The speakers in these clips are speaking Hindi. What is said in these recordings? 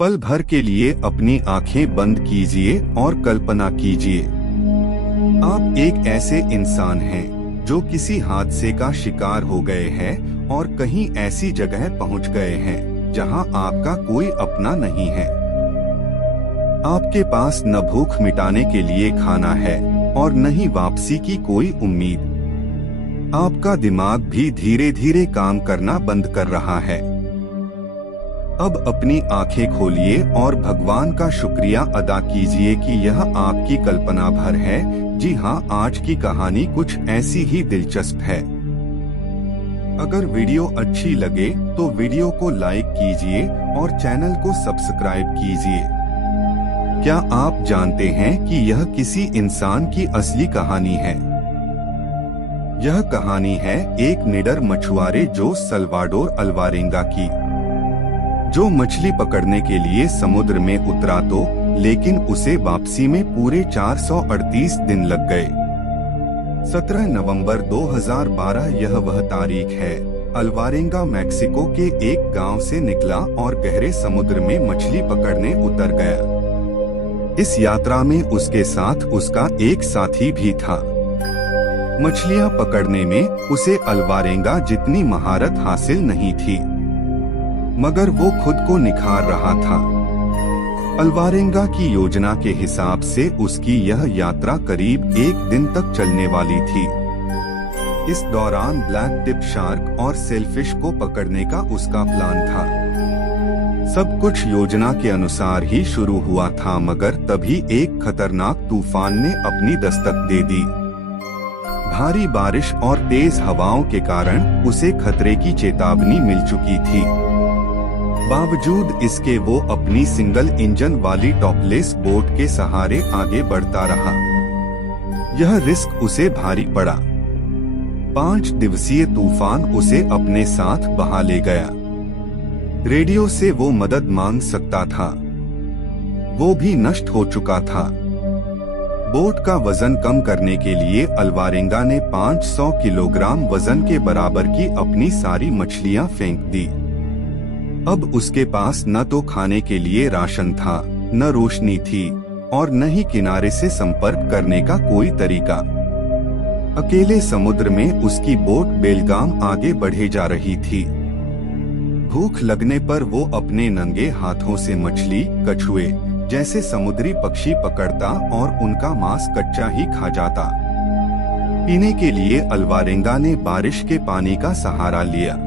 पल भर के लिए अपनी आंखें बंद कीजिए और कल्पना कीजिए, आप एक ऐसे इंसान हैं जो किसी हादसे का शिकार हो गए हैं और कहीं ऐसी जगह पहुंच गए हैं जहां आपका कोई अपना नहीं है। आपके पास न भूख मिटाने के लिए खाना है और न ही वापसी की कोई उम्मीद। आपका दिमाग भी धीरे धीरे काम करना बंद कर रहा है। अब अपनी आंखें खोलिए और भगवान का शुक्रिया अदा कीजिए कि यह आपकी कल्पना भर है। जी हाँ, आज की कहानी कुछ ऐसी ही दिलचस्प है। अगर वीडियो अच्छी लगे तो वीडियो को लाइक कीजिए और चैनल को सब्सक्राइब कीजिए। क्या आप जानते हैं कि यह किसी इंसान की असली कहानी है? यह कहानी है एक निडर मछुआरे जो सल्वाडोर अल्वारेंगा की, जो मछली पकड़ने के लिए समुद्र में उतरा तो लेकिन उसे वापसी में पूरे 438 दिन लग गए। 17 नवंबर 2012 यह वह तारीख है। अल्वारेंगा मैक्सिको के एक गांव से निकला और गहरे समुद्र में मछली पकड़ने उतर गया। इस यात्रा में उसके साथ उसका एक साथी भी था। मछलियां पकड़ने में उसे अल्वारेंगा जितनी महारत हासिल नहीं थी, मगर वो खुद को निखार रहा था। अल्वारेंगा की योजना के हिसाब से उसकी यह यात्रा करीब एक दिन तक चलने वाली थी। इस दौरान ब्लैक टिप शार्क और सेलफिश को पकड़ने का उसका प्लान था। सब कुछ योजना के अनुसार ही शुरू हुआ था, मगर तभी एक खतरनाक तूफान ने अपनी दस्तक दे दी। भारी बारिश और तेज हवाओं के कारण उसे खतरे की चेतावनी मिल चुकी थी। बावजूद इसके वो अपनी सिंगल इंजन वाली टॉपलेस बोट के सहारे आगे बढ़ता रहा। यह रिस्क उसे भारी पड़ा। 5 दिवसीय तूफान उसे अपने साथ बहा ले गया। रेडियो से वो मदद मांग सकता था, वो भी नष्ट हो चुका था। बोट का वजन कम करने के लिए अल्वारेंगा ने 500 किलोग्राम वजन के बराबर की अपनी सारी मछलियां फेंक दी। अब उसके पास न तो खाने के लिए राशन था, न रोशनी थी और न ही किनारे से संपर्क करने का कोई तरीका। अकेले समुद्र में उसकी बोट बेलगाम आगे बढ़े जा रही थी। भूख लगने पर वो अपने नंगे हाथों से मछली, कछुए जैसे समुद्री पक्षी पकड़ता और उनका मांस कच्चा ही खा जाता। पीने के लिए अल्वारेंगा ने बारिश के पानी का सहारा लिया।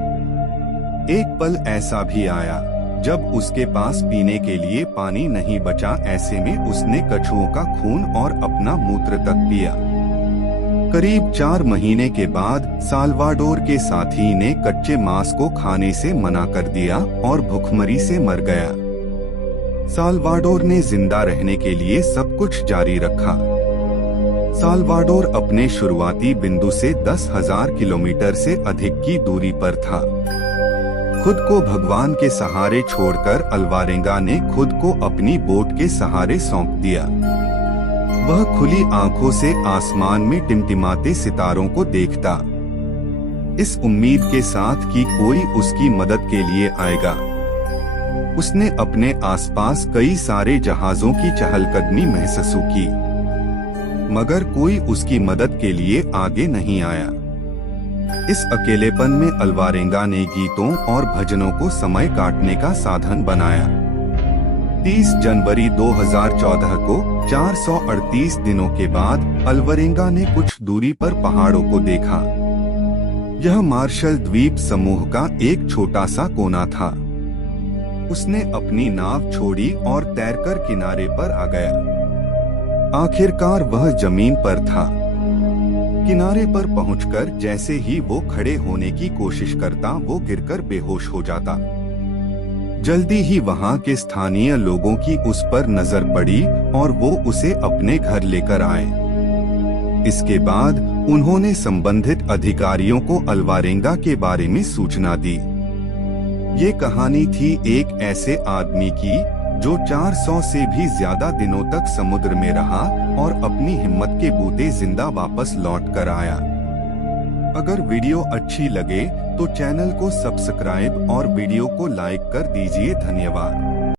एक पल ऐसा भी आया जब उसके पास पीने के लिए पानी नहीं बचा। ऐसे में उसने कछुओं का खून और अपना मूत्र तक पिया। करीब 4 महीने के बाद साल्वाडोर के साथी ने कच्चे मांस को खाने से मना कर दिया और भूखमरी से मर गया। साल्वाडोर ने जिंदा रहने के लिए सब कुछ जारी रखा। साल्वाडोर अपने शुरुआती बिंदु से 10,000 किलोमीटर से अधिक की दूरी पर था। खुद को भगवान के सहारे छोड़कर अल्वारेंगा ने खुद को अपनी बोट के सहारे सौंप दिया। वह खुली आंखों से आसमान में टिमटिमाते सितारों को देखता, इस उम्मीद के साथ कि कोई उसकी मदद के लिए आएगा। उसने अपने आसपास कई सारे जहाजों की चहलकदमी महसूस की, मगर कोई उसकी मदद के लिए आगे नहीं आया। इस अकेलेपन में अल्वारेंगा ने गीतों और भजनों को समय काटने का साधन बनाया। 30 जनवरी 2014 को 438 दिनों के बाद अल्वारेंगा ने कुछ दूरी पर पहाड़ों को देखा। यह मार्शल द्वीप समूह का एक छोटा सा कोना था। उसने अपनी नाव छोड़ी और तैरकर किनारे पर आ गया। आखिरकार वह जमीन पर था। किनारे पर पहुंचकर जैसे ही वो खड़े होने की कोशिश करता, वो गिरकर बेहोश हो जाता। जल्दी ही वहां के स्थानीय लोगों की उस पर नजर पड़ी और वो उसे अपने घर लेकर आए। इसके बाद उन्होंने संबंधित अधिकारियों को अल्वारेंगा के बारे में सूचना दी। ये कहानी थी एक ऐसे आदमी की जो 400 से भी ज्यादा दिनों तक समुद्र में रहा और अपनी हिम्मत के बूते जिंदा वापस लौट कर आया। अगर वीडियो अच्छी लगे तो चैनल को सब्सक्राइब और वीडियो को लाइक कर दीजिए। धन्यवाद।